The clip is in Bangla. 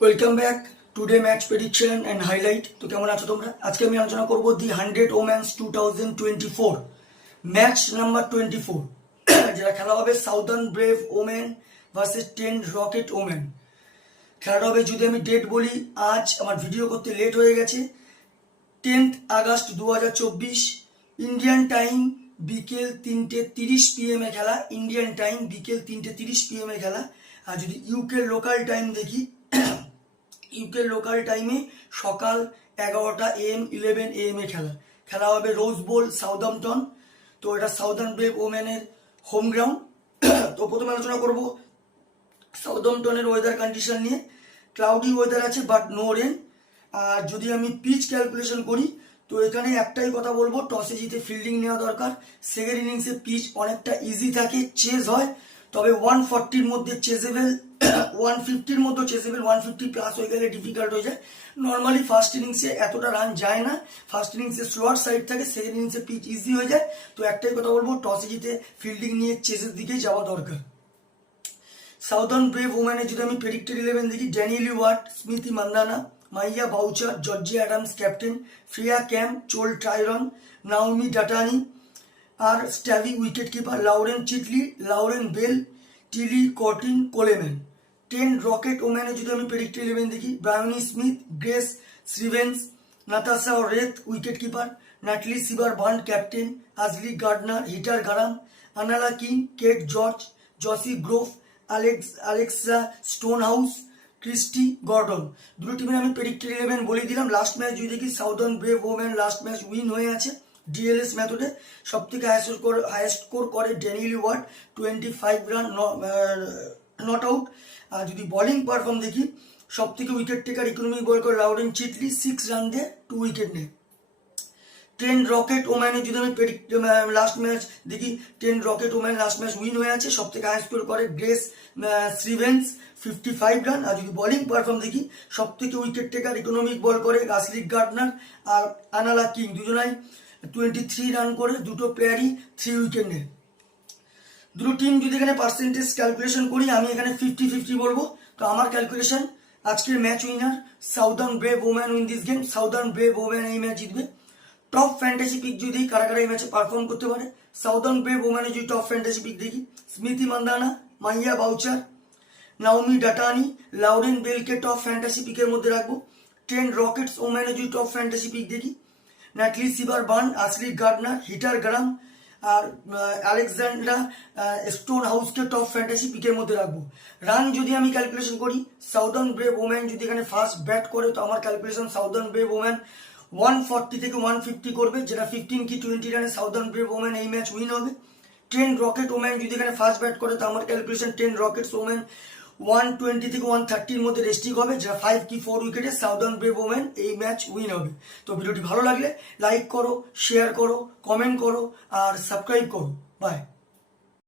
Welcome back today match prediction and highlight. তো কেমন আছো তোমরা? আজকে আমি আলোচনা করবো দি 100 ওমেন্স 2024 ম্যাচ নাম্বার 24 যেটা খেলা হবে southern Brave women versus 10 rocket women. খেলাটা হবে, যদি আমি ডেট বলি, আজ আমার ভিডিও করতে লেট হয়ে গেছে, 10 আগস্ট 2024 ইন্ডিয়ান টাইম বিকেল 3:30 PM এ খেলা। ইন্ডিয়ান টাইম বিকেল 3:30 PM এ খেলা। আর যদি ইউকে লোকাল টাইম দেখি, ইউকে লোকাল টাইমে সকাল 11টা AM 11 AM এ খেলা। খেলা হবে রোজ বোল সাউদাম্পটন। তো এটা সাউদার্ন ব্রেভ ওমেনের হোম গ্রাউন্ড। তো প্রথমে আলোচনা করব সাউদাম্পটনের ওয়েদার কন্ডিশন নিয়ে। ক্লাউডি ওয়েদার আছে বাট নো রেন। আর যদি আমি পিচ ক্যালকুলেশন করি, তো এখানে একটাই কথা বলবো, টসে জিতে ফিল্ডিং নেওয়া দরকার। সেকেন্ড ইনিংসে পিচ অনেকটা ইজি থাকে, চেজ হয়, তবে 140-র মধ্যে চেজেবেল, 150-র মধ্যে চেজেবেল, 150 প্লাস হয়ে গেলে ডিফিকাল্ট হয়ে যায়। নর্মালি ফার্স্ট ইনিংসে এতটা রান যায় না, ফার্স্ট ইনিংসে স্লোয়ার সাইড থাকে, সেকেন্ড ইনিংসে পিচ ইজি হয়ে যায়। তো একটাই কথা বলবো, টসে জিতে ফিল্ডিং নিয়ে চেজের দিকেই যাওয়া দরকার। সাউদার্ন ব্রেভ ওম্যানের যদি আমি প্রেডিক্টেড 11 দেখি, Daniel watt, Smriti Mandhana, Maia Bouchier, Georgia Adams captain, Freya Kemp, Chloe Tryon, Naomi Dattani, আর স্ট্যাভি wicket keeper, Lauren Cheatle, Lauren Bell, Tilly Corteen, Coleman. 10 Rockets ওম্যানে যদি আমি প্রেডিক্টেড 11 দেখি, Bryony Smith, Grace Stevens, Natasha রেথ wicket keeper, Natalie Sciver Brunt captain, Ashleigh Gardner, Heather Graham, আনালা King, Kate George, Josie Groves, Alexa Stonehouse, Kirstie Gordon. দুটো টিমের আমি প্রেডিক্টেড 11 বলে দিলাম। লাস্ট ম্যাচ যদি দেখি, Southern Brave women last match win হয়ে আছে ডিএলএস মেথডে। সব থেকে হাইয়েস্ট স্কোর করে Danielle Wyatt, 25 run not out. আর যদি বোলিং পারফর্ম দেখি, সব থেকে উইকেট টেকার ইকোনমিক বল করে লাউরেন চিটলি, 6 রান দিয়ে 2 উইকেট নেয়। 10 রকেট ওম্যানে যদি আমি লাস্ট ম্যাচ দেখি, 10 rocket woman last match win হয়ে আছে। সব থেকে হাই স্কোর করে গ্রেস স্টিভেন্স, 55 রান। আর যদি বোলিং পারফর্ম দেখি, সব থেকে উইকেট টেকার ইকোনমিক বল করে গাসলি গার্ডনার আর আনালা কিং, দুজনাই 23 রান করে, দুটো প্লেয়ারই 3 উইকেট নেয়। দুটো টিম যদি এখানে পার্সেন্টেজ ক্যালকুলেশন করি, আমি এখানে 50-50 বলবো। তো আমার ক্যালকুলেশন, আজকের match winner southern brave woman win this game. Southern brave woman এই ম্যাচ জিতবে। টপ ফ্যান্টাসি পিক যদি কারা কারা এই ম্যাচে পারফর্ম করতে পারে, সাউদার্ন ব্রেভ ওম্যানে যদি টপ ফ্যান্টাসি পিক দেখি, স্মৃতি মান্দানা, মাইয়া বাউচার, নাওমি ডাটানি, লাউরেন বেলকে টপ ফ্যান্টাসি পিকের মধ্যে রাখবো। 10 রকেটস ওম্যানে যদি টপ ফ্যান্টাসি পিক দেখি, নাটলি সিবার বার্ন, আশলি গার্ডনার, হিটার গারাম আর আলেকজান্ডার স্টোন হাউসকে টপ ফ্যান্টাসি পিকের মধ্যে রাখবো। রান যদি আমি ক্যালকুলেশন করি, সাউদার্ন ব্রেভ ওম্যান যদি এখানে ফার্স্ট ব্যাট করে, তো আমার ক্যালকুলেশন সাউদার্ন ব্রেভ ওম্যান 140 থেকে 150 করবে, যেটা 15 কি 20 রানে সাউদার্ন ব্রেভ ওম্যান এই ম্যাচ উইন হবে। 10 রকেট ওম্যান যদি এখানে ফার্স্ট ব্যাট করে, তো আমার ক্যালকুলেশন 10 রকেটস ওম্যান 120 থেকে 130-র মধ্যে রেস্টিং হবে, যেটা 5 কি 4 উইকেটে সাউদার্ন ব্রেভ ওম্যান এই ম্যাচ উইন হবে। তো ভিডিওটি ভালো লাগলে লাইক করো, শেয়ার করো, কমেন্ট করো আর সাবস্ক্রাইব করো। বাই।